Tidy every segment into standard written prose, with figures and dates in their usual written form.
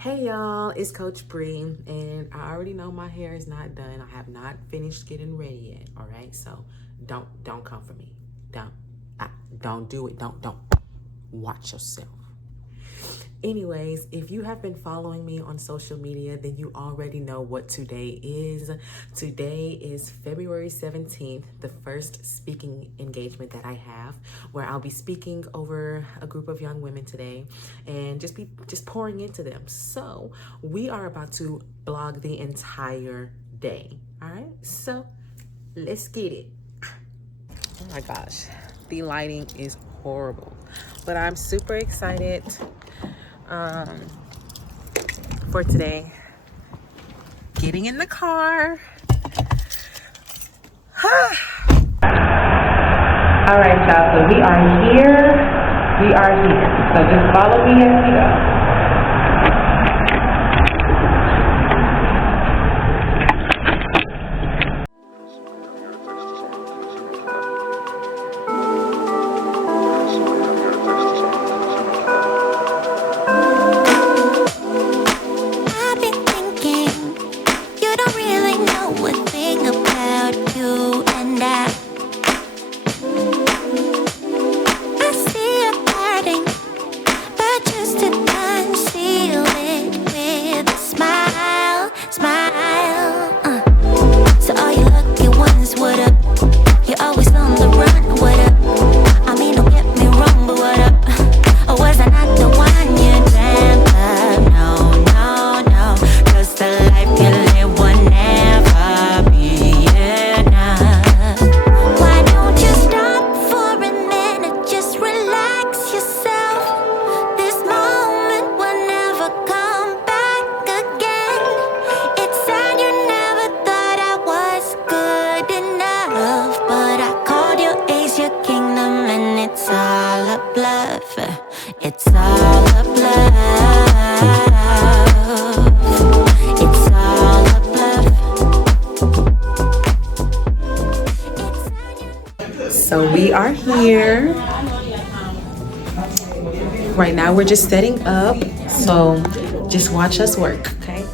Hey y'all, it's Coach Bree, and I already know my hair is not done. I have not finished getting ready yet. All right, so don't come for me. Don't do it. Don't watch yourself. Anyways, if you have been following me on social media, then you already know what today is. Today is February 17th, the first speaking engagement that I have, where I'll be speaking over a group of young women today and just pouring into them. So we are about to blog the entire day. All right, so let's get it. Oh my gosh, the lighting is horrible, but I'm super excited for today. Getting in the car. All right, y'all, so we are here. So just follow me as we go. It's all a bluff. It's all a bluff. So we are here. Right now we're just setting up. So just watch us work, okay?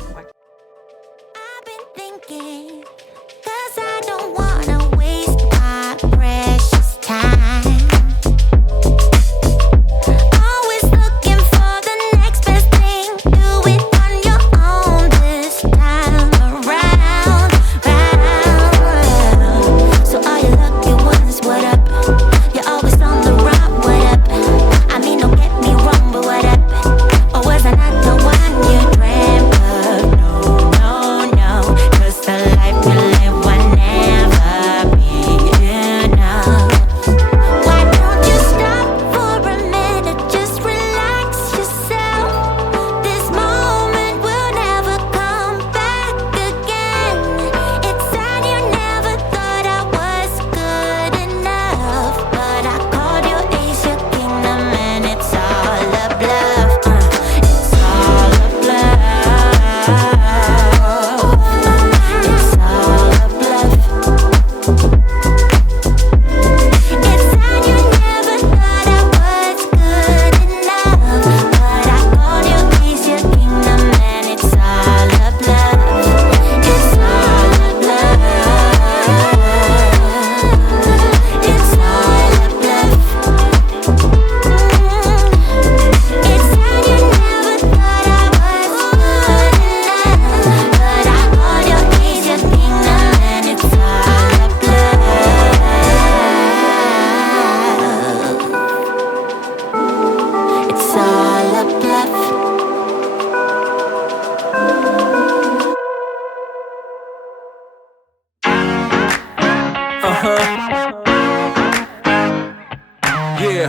Yeah.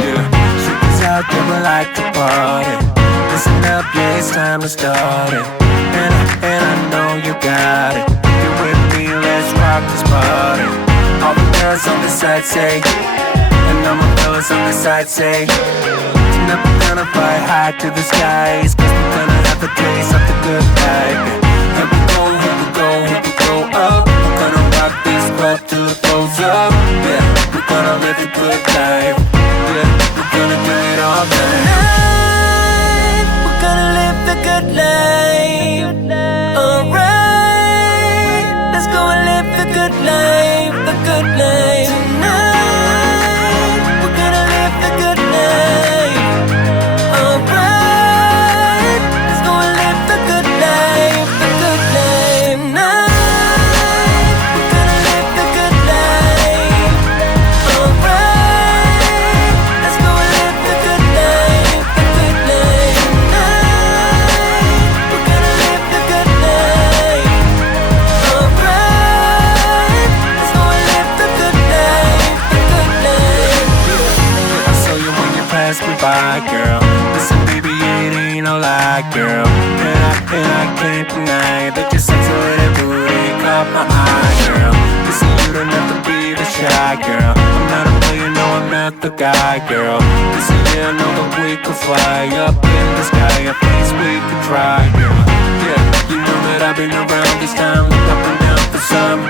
Yeah. Shit out there, we like to party. Listen up, yeah, it's time to start it. And I know you got it. You with me, let's rock this party. All the girls on the side say, and all my fellas on the side say, tonight we're gonna fly high to the skies, 'cause we're gonna have a taste of the good life. Here we go, here we go, here we go up. We're gonna rock this club till it blows up. Yeah, we're gonna live a good life. Yeah. pass me by, girl. Listen, baby, it ain't no lie, girl. And I can't deny that your sensitive booty caught my eye, girl. Listen, you don't have to be the shy, girl. I'm not a player, no, I'm not the guy, girl. Listen, yeah, I know that we could fly up in the sky. At least we could try, girl. Yeah, you know that I've been around this time, look up and down for some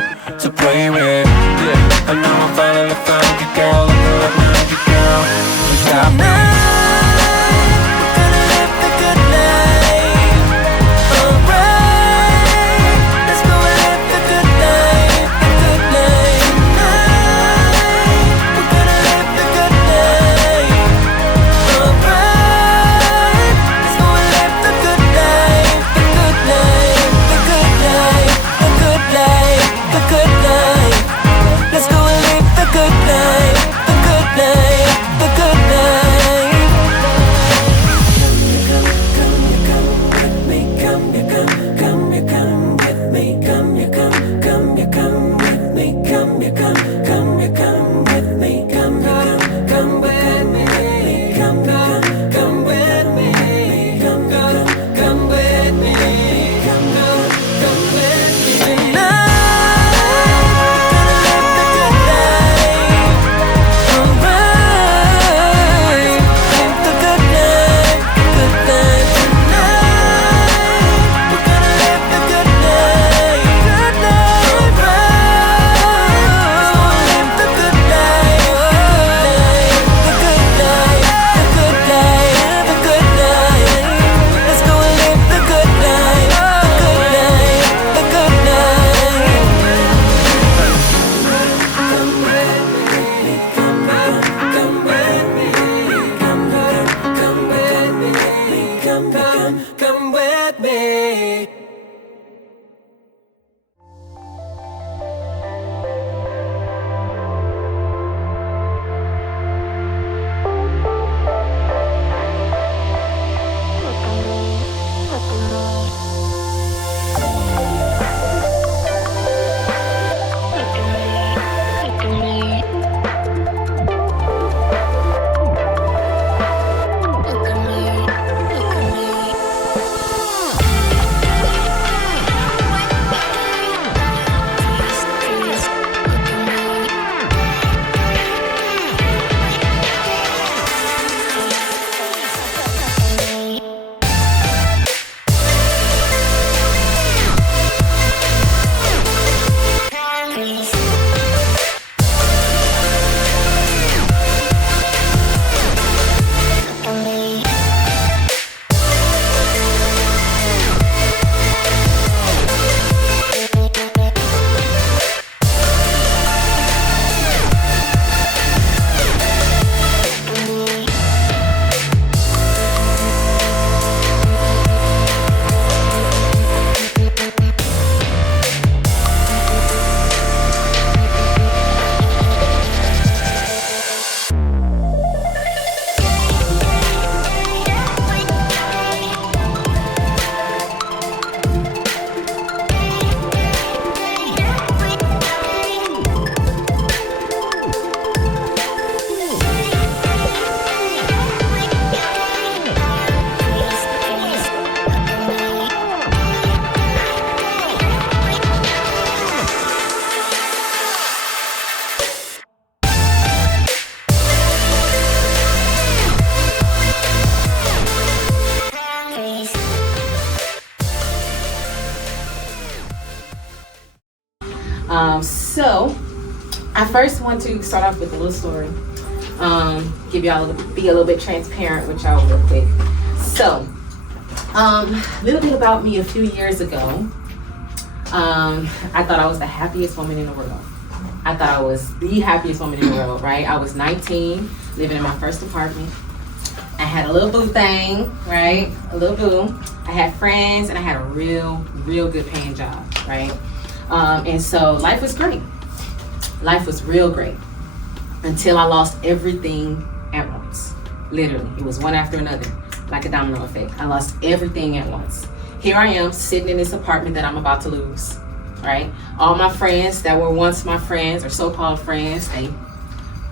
to play with. Yeah, I know I finally found you, girl. I know I found you, girl. You got me. Come with me. So I first want to start off with a little story. Give y'all be a little bit transparent with y'all real quick. So, a little bit about me. A few years ago, I thought I was the happiest woman in the world. I thought I was the happiest woman in the world, right? I was 19, living in my first apartment. I had a little boo thing, right? A little boo. I had friends, and I had a real good paying job, right? And so life was great. Life was real great until I lost everything at once. Literally, it was one after another, like a domino effect. I lost everything at once. Here I am sitting in this apartment that I'm about to lose, right? All my friends that were once my friends or so-called friends, they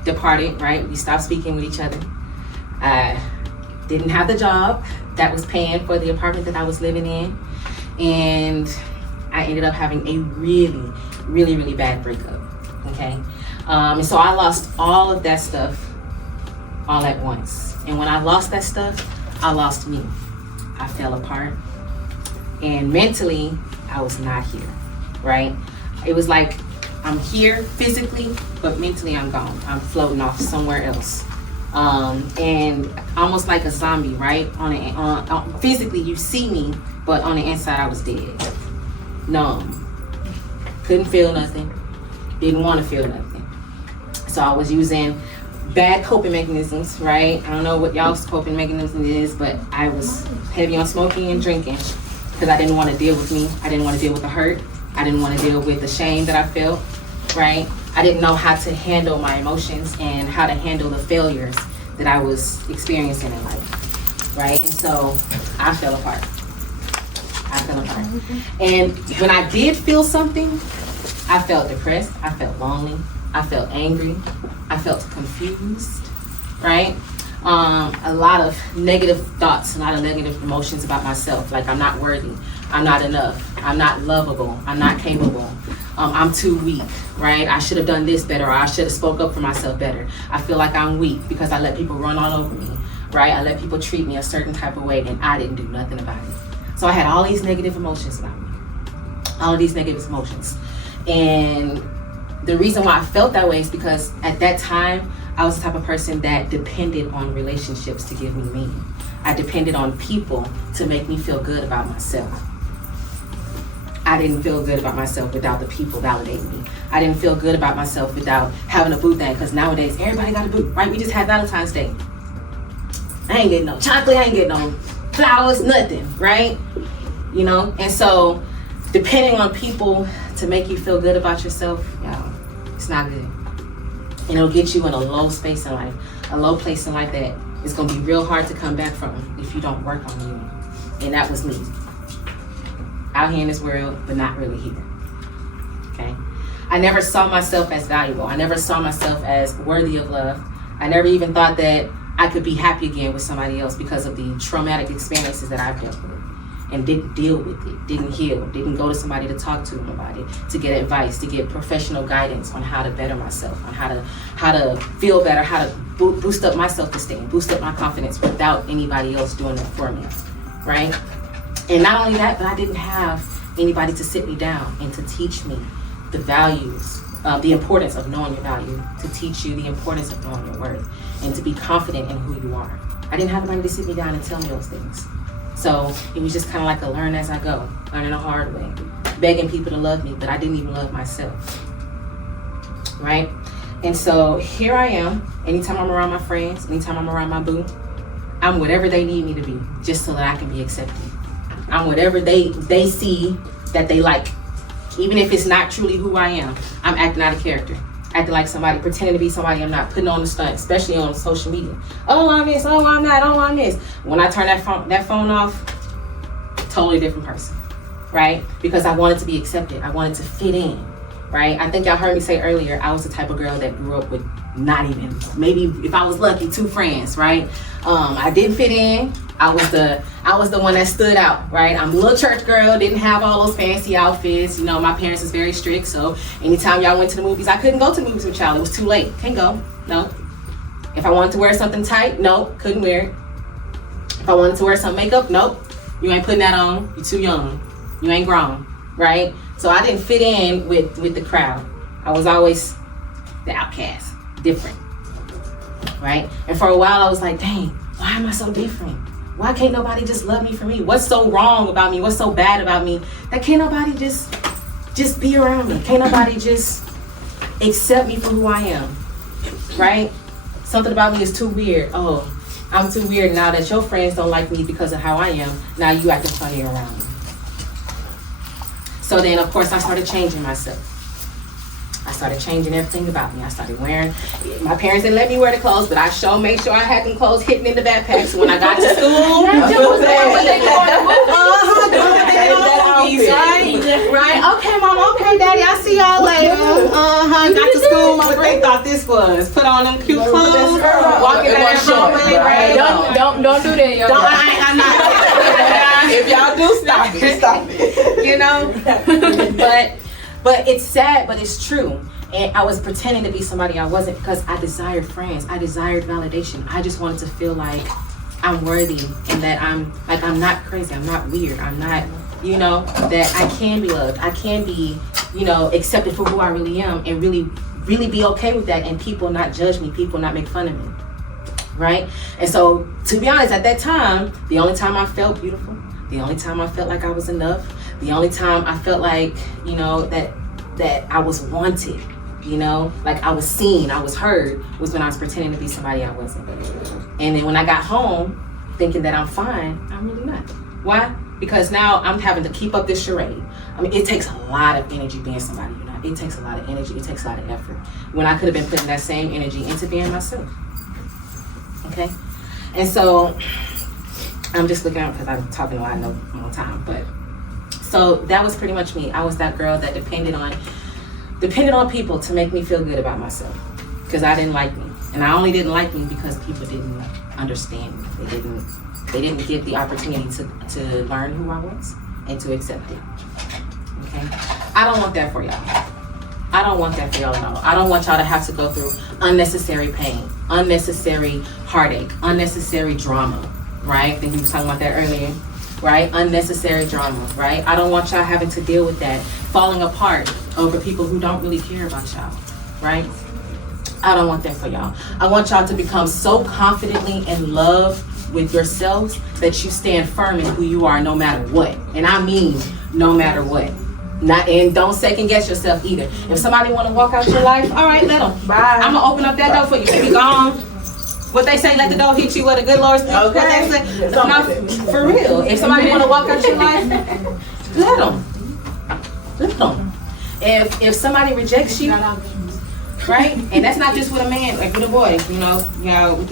departed, right? We stopped speaking with each other. I didn't have the job that was paying for the apartment that I was living in. And I ended up having a really, really, really bad breakup, okay? And so I lost all of that stuff all at once. And when I lost that stuff, I lost me. I fell apart. And mentally, I was not here, right? It was like I'm here physically, but mentally I'm gone. I'm floating off somewhere else. And almost like a zombie, right? Physically, you see me, but on the inside, I was dead. Numb. Couldn't feel nothing. Didn't want to feel nothing. So I was using bad coping mechanisms, right? I don't know what y'all's coping mechanism is, but I was heavy on smoking and drinking because I didn't want to deal with me. I didn't want to deal with the hurt. I didn't want to deal with the shame that I felt, right? I didn't know how to handle my emotions and how to handle the failures that I was experiencing in life, right? And so I fell apart. And when I did feel something, I felt depressed, I felt lonely, I felt angry, I felt confused, right? A lot of negative thoughts, a lot of negative emotions about myself, like I'm not worthy, I'm not enough, I'm not lovable, I'm not capable, I'm too weak, right? I should have done this better, or I should have spoke up for myself better. I feel like I'm weak because I let people run all over me, right? I let people treat me a certain type of way and I didn't do nothing about it. So I had all these negative emotions about me, all of these negative emotions. And the reason why I felt that way is because at that time, I was the type of person that depended on relationships to give me meaning. I depended on people to make me feel good about myself. I didn't feel good about myself without the people validating me. I didn't feel good about myself without having a boo thing, because nowadays everybody got a boo, right? We just had Valentine's Day. I ain't getting no chocolate, I ain't getting no flowers, nothing, right? You know, and so depending on people to make you feel good about yourself, it's not good. And it'll get you in a low space in life, a low place in life that it's gonna be real hard to come back from if you don't work on you. And that was me. Out here in this world, but not really here, okay? I never saw myself as valuable. I never saw myself as worthy of love. I never even thought that I could be happy again with somebody else because of the traumatic experiences that I've dealt with, and didn't deal with it, didn't heal, didn't go to somebody to talk to about it, to get advice, to get professional guidance on how to better myself, on how to feel better, how to boost up my self-esteem, boost up my confidence without anybody else doing it for me, right? And not only that, but I didn't have anybody to sit me down and to teach me the values, the importance of knowing your value, to teach you the importance of knowing your worth, and to be confident in who you are. I didn't have anybody to sit me down and tell me those things. So it was just kind of like a learn as I go, learning the hard way, begging people to love me, but I didn't even love myself, right? And so here I am, anytime I'm around my friends, anytime I'm around my boo, I'm whatever they need me to be, just so that I can be accepted. I'm whatever they see that they like. Even if it's not truly who I am, I'm acting out of character, acting like somebody, pretending to be somebody I'm not, putting on the stunt, especially on social media. Oh, I'm this, oh, I'm that, oh, I'm this. When I turn that phone off, totally different person, right? Because I wanted to be accepted. I wanted to fit in, right? I think y'all heard me say earlier, I was the type of girl that grew up with not even, maybe if I was lucky, 2 friends, right? I didn't fit in. I was the one that stood out, right? I'm a little church girl, didn't have all those fancy outfits. You know, my parents was very strict, so anytime y'all went to the movies, I couldn't go to the movies with y'all. It was too late. Can't go. No. If I wanted to wear something tight, no, couldn't wear it. If I wanted to wear some makeup, nope. You ain't putting that on. You're too young. You ain't grown, right? So I didn't fit in with the crowd. I was always the outcast, different, right? And for a while, I was like, dang, why am I so different? Why can't nobody just love me for me? What's so wrong about me? What's so bad about me that can't nobody just be around me? Can't nobody just accept me for who I am, right? Something about me is too weird. Oh, I'm too weird now that your friends don't like me because of how I am. Now you acting funny around me. So then, of course, I started changing myself. I started changing everything about me. I started wearing, my parents didn't let me wear the clothes, but I made sure I had them clothes hidden in the backpack. So when I got to school, piece, right? Okay, mom. Okay, daddy. I see y'all later. Got to school. What they thought this was. Put on them cute clothes. Walking down that hallway. Right? Don't do that, yo. I'm not. If y'all do stop it. You know. But it's sad, but it's true. And I was pretending to be somebody I wasn't because I desired friends. I desired validation. I just wanted to feel like I'm worthy and that I'm not crazy. I'm not weird. I'm not, that I can be loved. I can be, accepted for who I really am and really, really be okay with that and people not judge me, people not make fun of me. Right? And so, to be honest, at that time, the only time I felt beautiful, the only time I felt like I was enough, the only time I felt like, that I was wanted, like I was seen, I was heard, was when I was pretending to be somebody I wasn't. And then when I got home, thinking that I'm fine, I'm really not. Why? Because now I'm having to keep up this charade. I mean, it takes a lot of energy being somebody you're not. It takes a lot of energy. It takes a lot of effort. When I could have been putting that same energy into being myself. Okay? And so, I'm just looking out because I'm talking a lot of no time, but so that was pretty much me. I was that girl that depended on people to make me feel good about myself because I didn't like me. And I only didn't like me because people didn't understand me. They didn't get the opportunity to learn who I was and to accept it. Okay? I don't want that for y'all. I don't want that for y'all at all. I don't want y'all to have to go through unnecessary pain, unnecessary heartache, unnecessary drama, right? I think we were talking about that earlier. Right? Unnecessary drama, right? I don't want y'all having to deal with that, falling apart over people who don't really care about y'all, right? I don't want that for y'all. I want y'all to become so confidently in love with yourselves that you stand firm in who you are no matter what. And I mean no matter what. And don't second guess yourself either. If somebody want to walk out your life, all right, let them. Bye. I'm going to open up that door for you. Be gone. What they say, let the door hit you where the good Lord speaks. Okay. What they say, no, for real. If somebody want to walk out your life, let them. Let them. If somebody rejects you, right? And that's not just with a man, like with a boy,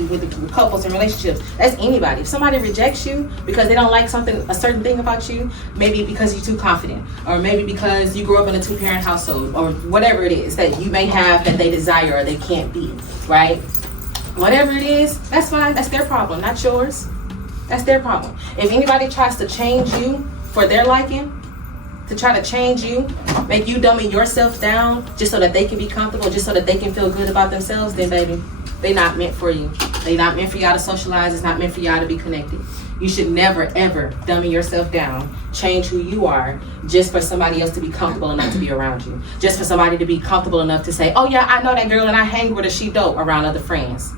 with couples and relationships. That's anybody. If somebody rejects you because they don't like a certain thing about you, maybe because you're too confident, or maybe because you grew up in a 2-parent household, or whatever it is that you may have that they desire or they can't be, right? Whatever it is, that's fine. That's their problem, not yours. That's their problem. If anybody tries to change you for their liking, to try to change you, make you dummy yourself down just so that they can be comfortable, just so that they can feel good about themselves, then baby, they not meant for you. They not meant for y'all to socialize. It's not meant for y'all to be connected. You should never, ever dummy yourself down, change who you are, just for somebody else to be comfortable enough to be around you. Just for somebody to be comfortable enough to say, oh yeah, I know that girl and I hang with her, she dope, around other friends.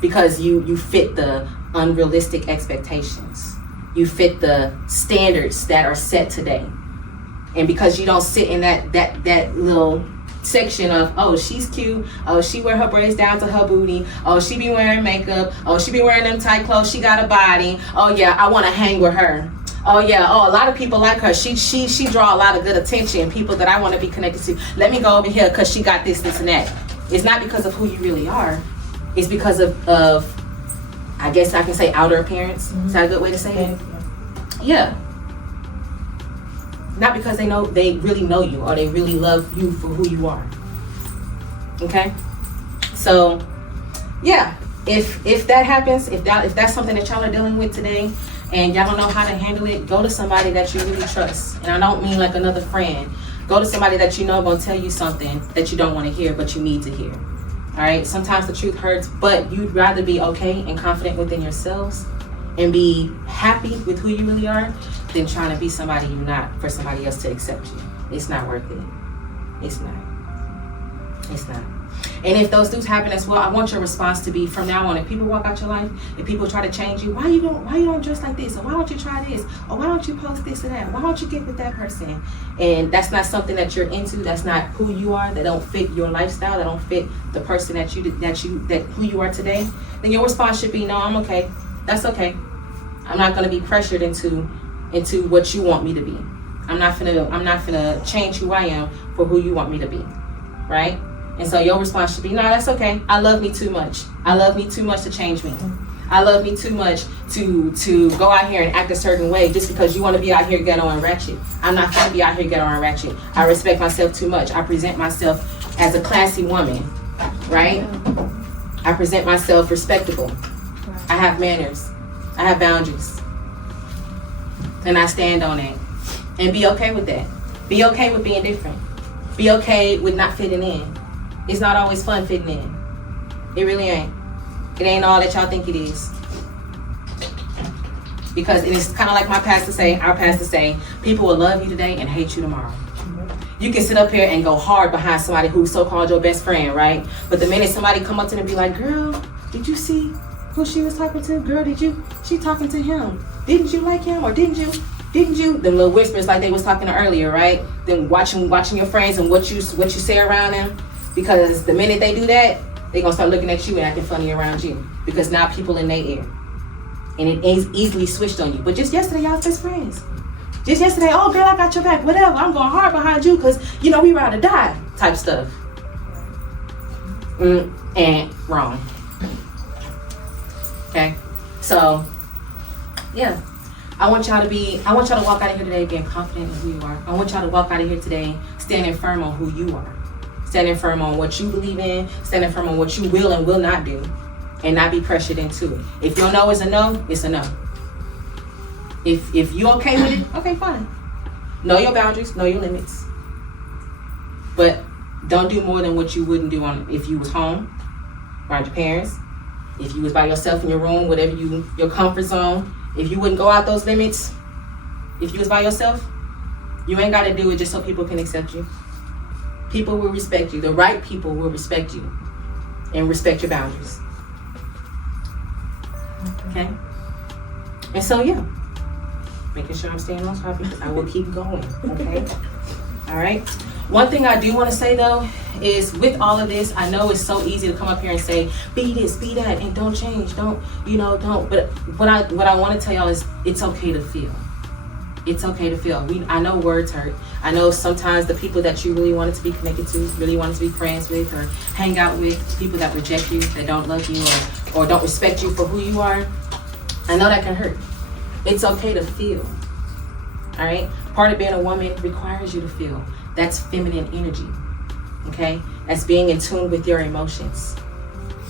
Because you fit the unrealistic expectations. You fit the standards that are set today. And because you don't sit in that little section of, oh, she's cute, oh, she wear her braids down to her booty, oh, she be wearing makeup, oh, she be wearing them tight clothes, she got a body, oh yeah, I want to hang with her. Oh yeah, oh, a lot of people like her, she draw a lot of good attention, people that I want to be connected to. Let me go over here because she got this and that. It's not because of who you really are. It's because of I guess I can say outer appearance. Mm-hmm. Is that a good way to say it? Yeah. Not because they really know you or they really love you for who you are. Okay? So, yeah. If that happens, if that's something that y'all are dealing with today and y'all don't know how to handle it, go to somebody that you really trust. And I don't mean like another friend. Go to somebody that you know gonna tell you something that you don't want to hear but you need to hear. All right, sometimes the truth hurts, but you'd rather be okay and confident within yourselves and be happy with who you really are than trying to be somebody you're not for somebody else to accept you. It's not worth it. It's not. It's not. And if those things happen as well, I want your response to be from now on, if people walk out your life, if people try to change you, why you don't dress like this? Or why don't you try this? Or why don't you post this or that? Why don't you get with that person? And that's not something that you're into. That's not who you are. That don't fit your lifestyle. That don't fit the person that who you are today. Then your response should be, no, I'm okay. That's okay. I'm not going to be pressured into what you want me to be. I'm not gonna change who I am for who you want me to be, right? And so your response should be, no, that's okay. I love me too much. I love me too much to change me. I love me too much to go out here and act a certain way just because you want to be out here ghetto and ratchet. I'm not gonna be out here ghetto and ratchet. I respect myself too much. I present myself as a classy woman, right? I present myself respectable. I have manners. I have boundaries. And I stand on it. And be okay with that. Be okay with being different. Be okay with not fitting in. It's not always fun fitting in. It really ain't. It ain't all that y'all think it is. Because it's kind of like our pastor say, people will love you today and hate you tomorrow. You can sit up here and go hard behind somebody who's so-called your best friend, right? But the minute somebody come up to them and be like, girl, did you see who she was talking to? Girl, she talking to him. Didn't you like him or didn't you? Them little whispers like they was talking earlier, right? Then watching your friends and what you say around them. Because the minute they do that, they gonna start looking at you and acting funny around you. Because now people in their ear. And it is easily switched on you. But just yesterday, y'all best friends. Just yesterday, oh girl, I got your back, whatever. I'm going hard behind you because, we ride or die type stuff. And wrong. Okay? So, yeah. I want y'all to walk out of here today being confident in who you are. I want y'all to walk out of here today standing firm on who you are. Standing firm on what you believe in. Standing firm on what you will and will not do. And not be pressured into it. If your no is a no, it's a no. If you okay with it, okay, fine. Know your boundaries, know your limits. But don't do more than what you wouldn't do if you was home, around your parents, if you was by yourself in your room, whatever your comfort zone. If you wouldn't go out those limits, if you was by yourself, you ain't got to do it just so people can accept you. People will respect you. The right people will respect you and respect your boundaries. Okay? And so, yeah. Making sure I'm staying on topic. I will keep going. Okay? All right? One thing I do want to say, though, is with all of this, I know it's so easy to come up here and say, be this, be that, and don't change. Don't. But what I want to tell y'all is it's okay to feel. It's okay to feel. I know words hurt. I know sometimes the people that you really wanted to be connected to, really wanted to be friends with or hang out with, people that reject you, that don't love you or don't respect you for who you are, I know that can hurt. It's okay to feel. All right? Part of being a woman requires you to feel. That's feminine energy. Okay? That's being in tune with your emotions.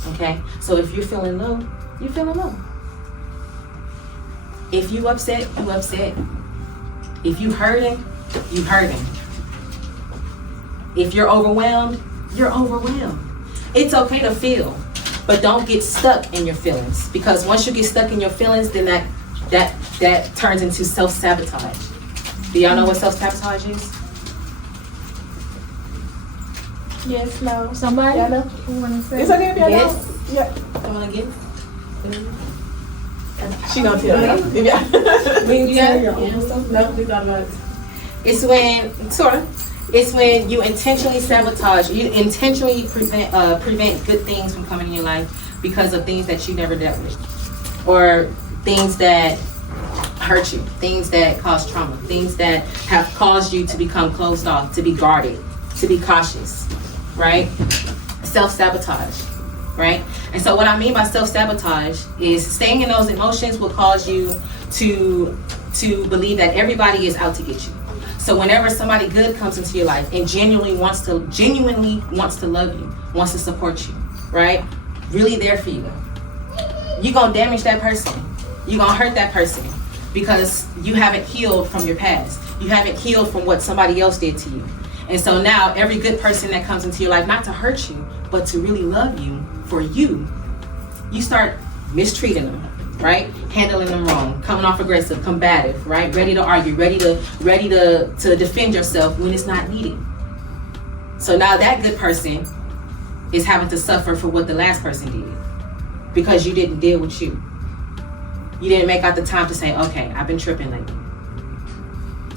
Okay? So if you're feeling low, you're feeling low. If you upset, you upset. If you hurting, you hurting. If you're overwhelmed, you're overwhelmed. It's okay to feel, but don't get stuck in your feelings. Because once you get stuck in your feelings, then that turns into self-sabotage. Do y'all know what self-sabotage is? Yes, no. Somebody? Y'all know? Who wanna say? It's okay if y'all Yes. know. Yeah. You wanna get? She gonna tell me. Yeah. You got it? No, we thought about it. It's when you intentionally sabotage, you intentionally prevent good things from coming in your life because of things that you never dealt with, or things that hurt you, things that cause trauma, things that have caused you to become closed off, to be guarded, to be cautious, right? Self-sabotage, right? And so what I mean by self-sabotage is staying in those emotions will cause you to believe that everybody is out to get you. So whenever somebody good comes into your life and genuinely wants to love you, wants to support you, right? Really there for you, you're gonna damage that person. You're gonna hurt that person because you haven't healed from your past. You haven't healed from what somebody else did to you. And so now every good person that comes into your life, not to hurt you, but to really love you for you, you start mistreating them, right? Handling them wrong, coming off aggressive, combative, right? Ready to argue, ready to defend yourself when it's not needed. So now that good person is having to suffer for what the last person did because you didn't deal with you. You didn't make out the time to say, okay, I've been tripping lately.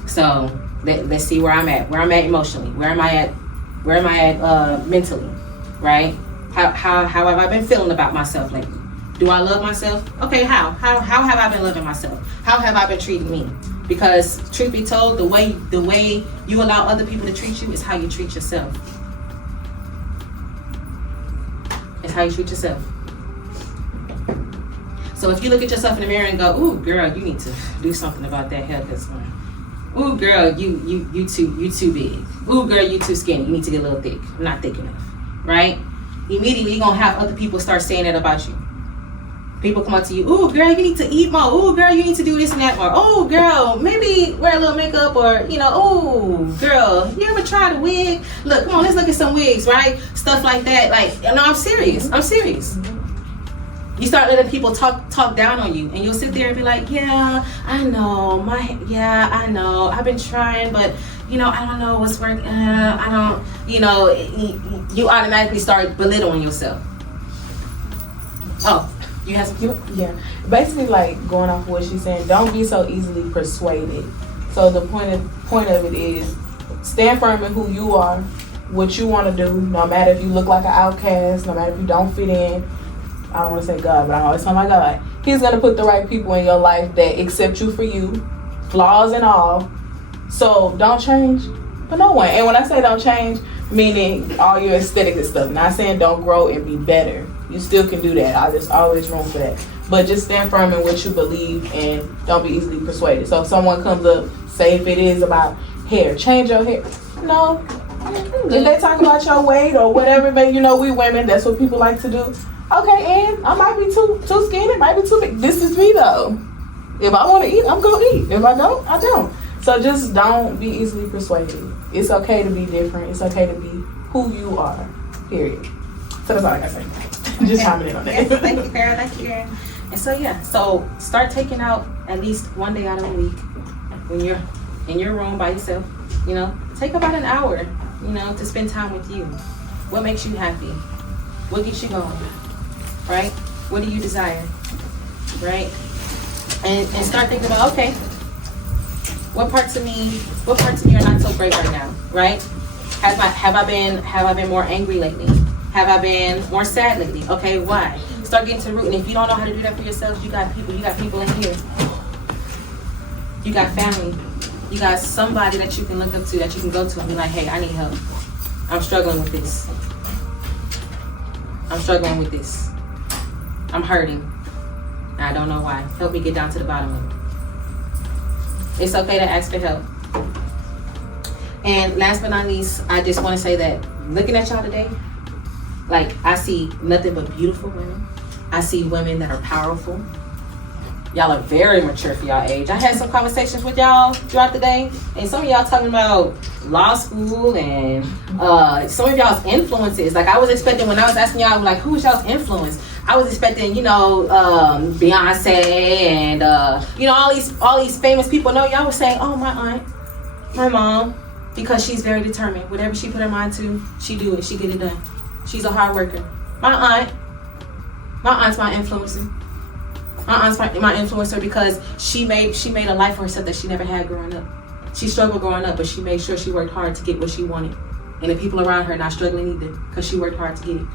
So let's see where I'm at emotionally. Where am I at mentally, right? How have I been feeling about myself lately? Do I love myself? Okay, how have I been loving myself? How have I been treating me? Because truth be told, the way you allow other people to treat you is how you treat yourself. It's how you treat yourself. So if you look at yourself in the mirror and go, ooh, girl, you need to do something about that hair, cause ooh, girl, you too big. Ooh, girl, you too skinny. You need to get a little thick. I'm not thick enough, right? Immediately, you're gonna have other people start saying that about you. People come up to you, ooh, girl, you need to eat more. Ooh, girl, you need to do this and that more. Oh, girl, maybe wear a little makeup, or, you know, oh, girl, you ever tried a wig? Look, come on, let's look at some wigs, right? Stuff like that. Like, no, I'm serious. I'm serious. You start letting people talk down on you, and you'll sit there and be like, yeah, I know, I know, I've been trying, but, you know, I don't know what's working. I don't, you know, you automatically start belittling yourself. Oh. You have some? Yeah, basically, like, going off what she's saying, don't be so easily persuaded. So the point of it is, stand firm in who you are, what you want to do, no matter if you look like an outcast, no matter if you don't fit in. I don't want to say God, but I always tell my God, He's going to put the right people in your life that accept you for you, flaws and all. So don't change for no one. And when I say don't change, meaning all your aesthetic and stuff, not saying don't grow and be better. You still can do that. There's always room for that. But just stand firm in what you believe and don't be easily persuaded. So if someone comes up, say if it is about hair, change your hair. No. If they talk about your weight or whatever, but you know, we women, that's what people like to do. Okay, and I might be too skinny, might be too big. This is me though. If I want to eat, I'm going to eat. If I don't, I don't. So just don't be easily persuaded. It's okay to be different. It's okay to be who you are. Period. So that's all I got to say. Just chiming in on that. Yes, thank you, Karen. Thank you, Karen. And so, yeah, so start taking out at least one day out of the week when you're in your room by yourself. You know, take about an hour, you know, to spend time with you. What makes you happy? What gets you going? Right? What do you desire? Right? And start thinking about, okay, what parts of me are not so great right now? Right? Have I been more angry lately? Have I been more sad lately? Okay, why? Start getting to the root. And if you don't know how to do that for yourself, you got people in here. You got family. You got somebody that you can look up to, that you can go to and be like, hey, I need help. I'm struggling with this. I'm hurting. I don't know why. Help me get down to the bottom of it. It's okay to ask for help. And last but not least, I just want to say that looking at y'all today, like, I see nothing but beautiful women. I see women that are powerful. Y'all are very mature for y'all age. I had some conversations with y'all throughout the day, and some of y'all talking about law school and some of y'all's influences. Like, I was expecting, when I was asking y'all, like, who's y'all's influence? I was expecting, you know, Beyonce and you know, all these famous people. No, y'all were saying, oh, my aunt, my mom, because she's very determined. Whatever she put her mind to, she do it. She get it done. She's a hard worker. My aunt's my influencer. My aunt's my influencer because she made a life for herself that she never had growing up. She struggled growing up, but she made sure she worked hard to get what she wanted. And the people around her not struggling either, because she worked hard to get it.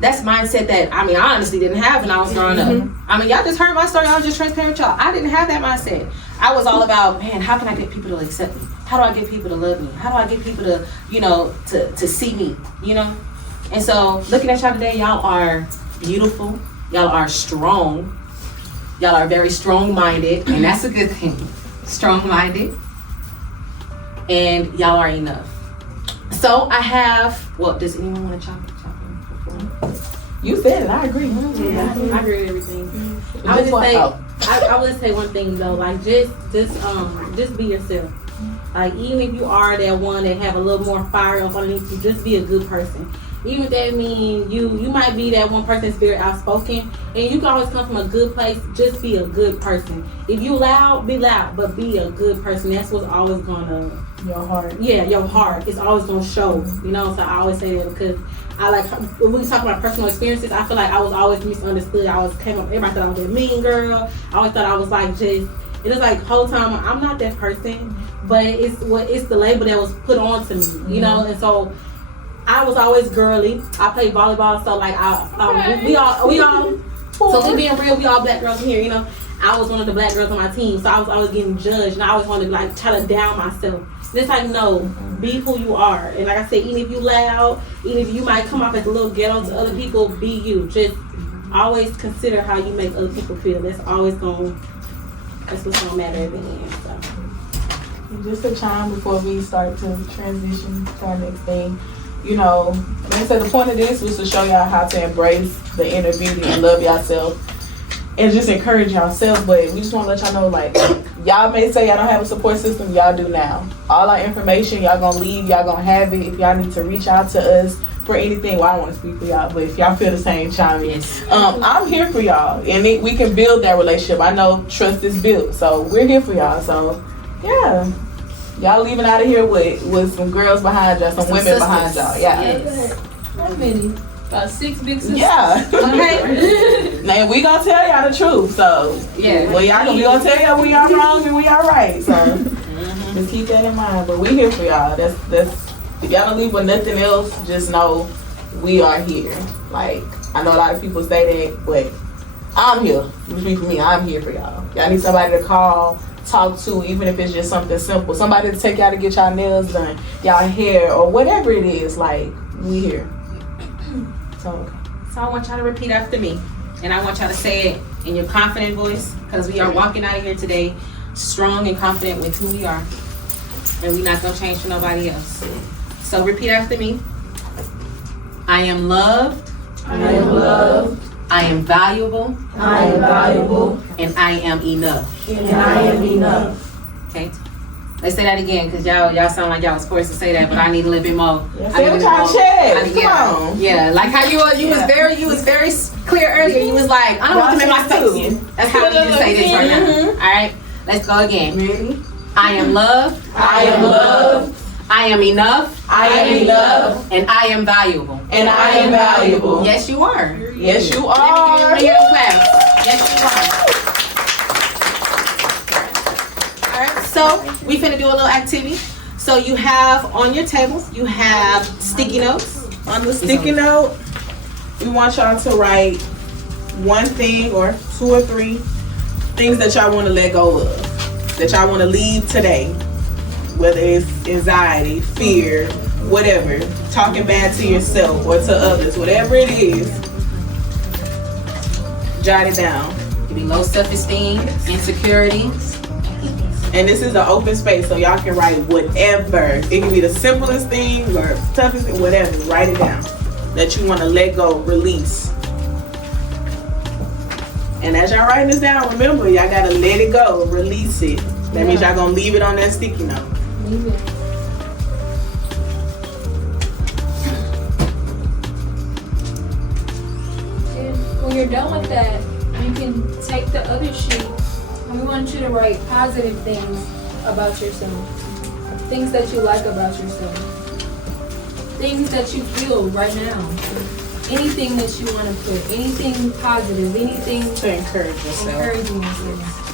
That's mindset that, I mean, I honestly didn't have when I was growing up. I mean, y'all just heard my story. I was just transparent with y'all. I didn't have that mindset. I was all about, man, how can I get people to accept me? How do I get people to love me? How do I get people to, you know, to see me, you know? And so looking at y'all today, y'all are beautiful. Y'all are strong. Y'all are very strong-minded, and that's a good thing. Strong-minded. And y'all are enough. So I have, well, does anyone want to chop in? You said it. I agree. Yeah, I agree with everything. I would say one thing though, like just be yourself. Like, even if you are that one that have a little more fire up underneath you, just be a good person. Even if that means you might be that one person that's very outspoken, and you can always come from a good place. Just be a good person. If you loud, be loud, but be a good person. That's what's always gonna, your heart. Yeah, your heart is always gonna show. You know, so I always say that because I like, when we talk about personal experiences, I feel like I was always misunderstood. Everybody thought I was a mean girl. I always thought I was like just. It was like whole time I'm not that person, but it's the label that was put on to me, you know. And so I was always girly. I played volleyball, so like we all. So we being real, we all black girls in here, you know. I was one of the black girls on my team, so I was always getting judged, and I always wanted to like try to down myself. Just like, no, be who you are. And like I said, even if you loud, even if you might come off as a little ghetto to other people, be you. Just always consider how you make other people feel. That's what's gonna matter at the end. So. Just a chime before we start to transition to our next thing. You know, like I said, the point of this was to show y'all how to embrace the inner beauty and love yourself and just encourage yourself. But we just want to let y'all know, like, y'all may say y'all don't have a support system, y'all do now. All our information, y'all gonna leave, y'all gonna have it. If y'all need to reach out to us for anything, well, I don't want to speak for y'all, but if y'all feel the same, chime in. I'm here for y'all, and we can build that relationship. I know trust is built, so we're here for y'all. So, yeah. Y'all leaving out of here with some girls behind y'all, some women sisters. behind y'all. Yeah. Yes. How many? About 6 big sisters? Yeah. Okay. Now, we gonna tell y'all the truth, so. Yeah. Well, we gonna tell y'all we y'all wrong and we y'all right, so. Just keep that in mind. But we here for y'all. That's if y'all don't leave with nothing else, just know we are here. Like, I know a lot of people say that, but I'm here. You speak for me, I'm here for y'all. Y'all need somebody to call, talk to, even if it's just something simple. Somebody to take y'all to get y'all nails done, y'all hair, or whatever it is. Like, we here. So So I want y'all to repeat after me. And I want y'all to say it in your confident voice, because we are walking out of here today strong and confident with who we are. And we're not going to change for nobody else. So repeat after me. I am loved. I am loved. I am valuable. I am valuable. And I am enough. And I am enough. Okay? Let's say that again, because y'all sound like y'all was forced to say that, but I need a little bit more. say it with your chest. Come Yeah, on. yeah. Like how you was very clear earlier. You was like, I don't want to make my face. That's how we just say this right now. All right, let's go again. Ready? I am loved. I am loved. I am enough. I am enough. And I am valuable. And I am valuable. Yes, you are. Yes, you Let are. me hear the clap. Yes, you are. All right, so we finna do a little activity. So you have on your tables, you have sticky notes. On the sticky note, we want y'all to write one thing or 2 or 3 things that y'all want to let go of, that y'all want to leave today. Whether it's anxiety, fear, whatever, talking bad to yourself or to others, whatever it is, jot it down. It could be low self-esteem, insecurity. And this is an open space, so y'all can write whatever. It can be the simplest thing or toughest thing, whatever. Write it down that you want to let go, release. And as y'all writing this down, remember, y'all got to let it go, release it. That means y'all going to leave it on that sticky note. And when you're done with that, you can take the other sheet and we want you to write positive things about yourself. Things that you like about yourself. Things that you feel right now. Anything that you want to put. Anything positive. Anything To encourage yourself. encouraging yourself.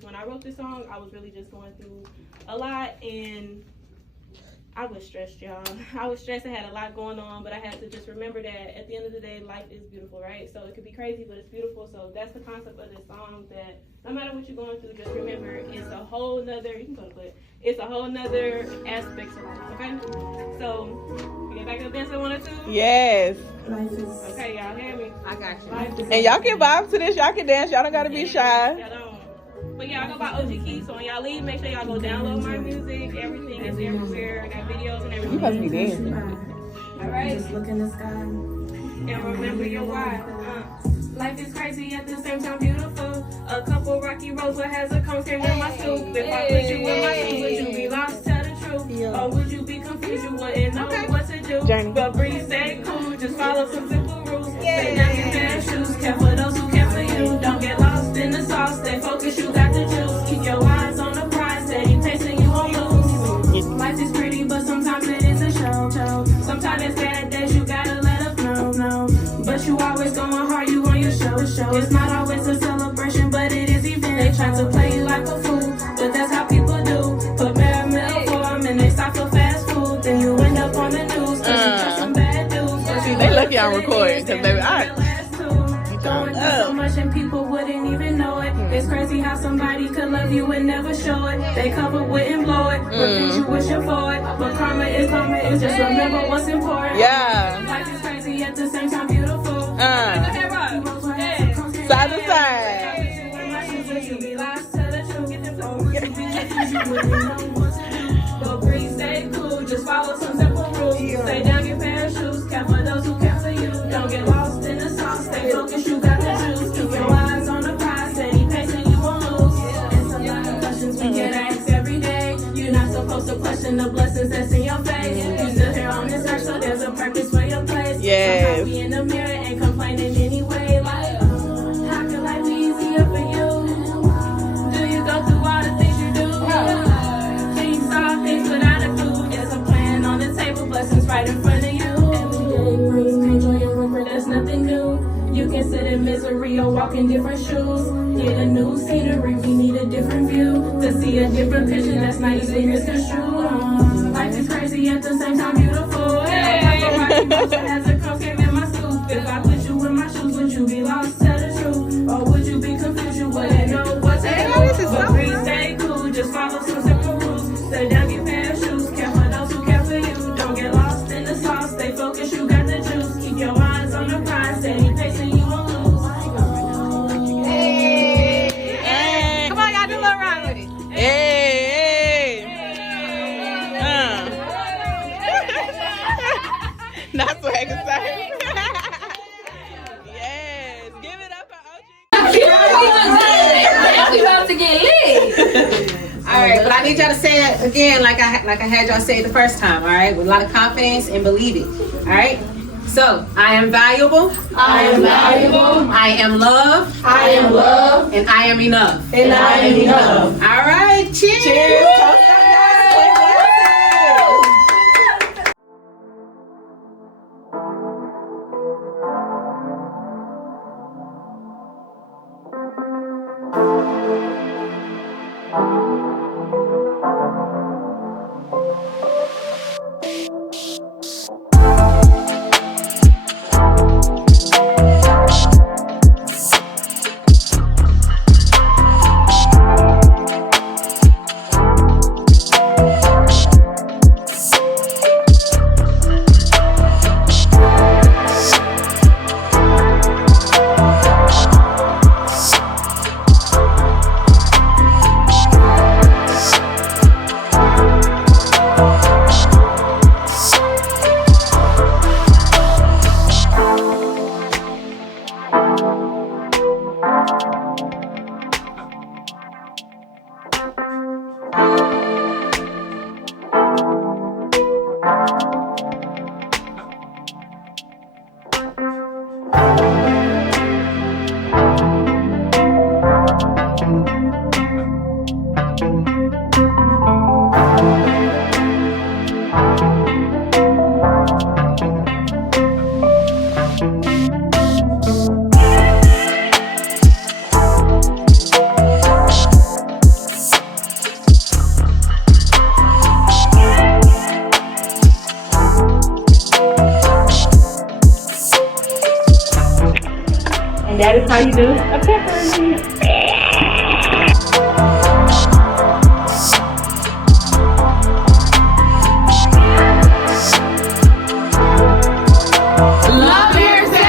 When I wrote this song, I was really just going through a lot, and I was stressed, y'all. I was stressed. I had a lot going on, but I had to just remember that at the end of the day, life is beautiful, right? So it could be crazy, but it's beautiful. So that's the concept of this song, that no matter what you're going through, just remember it's a whole nother, you can go to bed, it's a whole nother aspect of life, okay? So, we get back up dancing 1 or 2? Yes. Okay, y'all hear me? I got you. Life is And y'all can vibe to this. Y'all can dance. Y'all don't got to be shy. Y'all don't. But yeah, I go by OG Keys, so when y'all leave, make sure y'all go download my music. Everything is everywhere. I got videos and everything. You must be dancing. Alright? Just look in the sky. And remember your why. Life is crazy, at the same time beautiful. A couple rocky roads, but has a cone in my tooth. If I put you in my shoes, would you be lost? Tell the truth. Or would you be confused? You wouldn't know what to do. Journey. But breathe, stay cool. Just follow some simple rules. Stay down your pair of shoes. Care for those who care for you. Don't get lost in the sauce. Stay focused, you got the juice. Keep your eyes on the prize. Steady pacing, you won't lose. Life is pretty, but sometimes it is a show. Sometimes it's bad days, you gotta let us know. But you always going hard, you on your show. It's not always a celebration, but it is even. They try to play you like a fool, but that's how people do. Put bad milk for them and they stop for fast food. Then you end up on the news, cause you trust some bad dudes. They lucky I'm recording, cause baby, Going through so much and people wouldn't even know it. It's crazy how somebody could love you and never show it. They cover with and blow it. Revenge you wishing for it. But karma is just remember what's important. Yeah. Life is crazy at the same time beautiful. Side to side. But please stay cool, just follow some simple rules. Stay down, get pair of shoes. Care for those who care for you. Don't get lost in the sauce. Stay focused, you got the juice. Keep your eyes on the prize. Steady pacing, you won't lose. It's a lot of questions we get asked every day. You're not supposed to question the blessings that's in your face. You still here on this earth, so there's a purpose for your place. Yes. Sometimes we in the mirror and complaining anyway. Like, how can life be easier for you? Do you go through all the things you do? Can you solve things without a clue? There's a plan on the table, blessings right in front of you. Every day brings pain, joy, and comfort, there's nothing new. You can sit in misery or walk in different shoes. Get a new scenery, we need a different view. To see a different picture that's not easily misconstrued. Life is crazy at the same time beautiful. As a cross came in my scoop. If I put you in my shoes, would you be lost? Tell the truth. Or would you be confused? You wouldn't know what to do. But please stay cool, just follow some simple rules. Stay down, get pair of shoes. Care for those who care for you. Don't get lost in the sauce. Stay focused, you got the juice. Keep your eyes on the prize. Steady pacing, you won't lose. Come on, y'all do a little round with it. Hey. That's what I can say. Yes. Give it up for OG. We about to get lit. All right, but I need y'all to say it again, like I had y'all say it the first time. All right, with a lot of confidence and believe it. All right. So I am valuable. I am valuable. I am loved. I am loved. And I am enough. And I am enough. All right. Cheers. And that is how you do a pepper. Love yourself.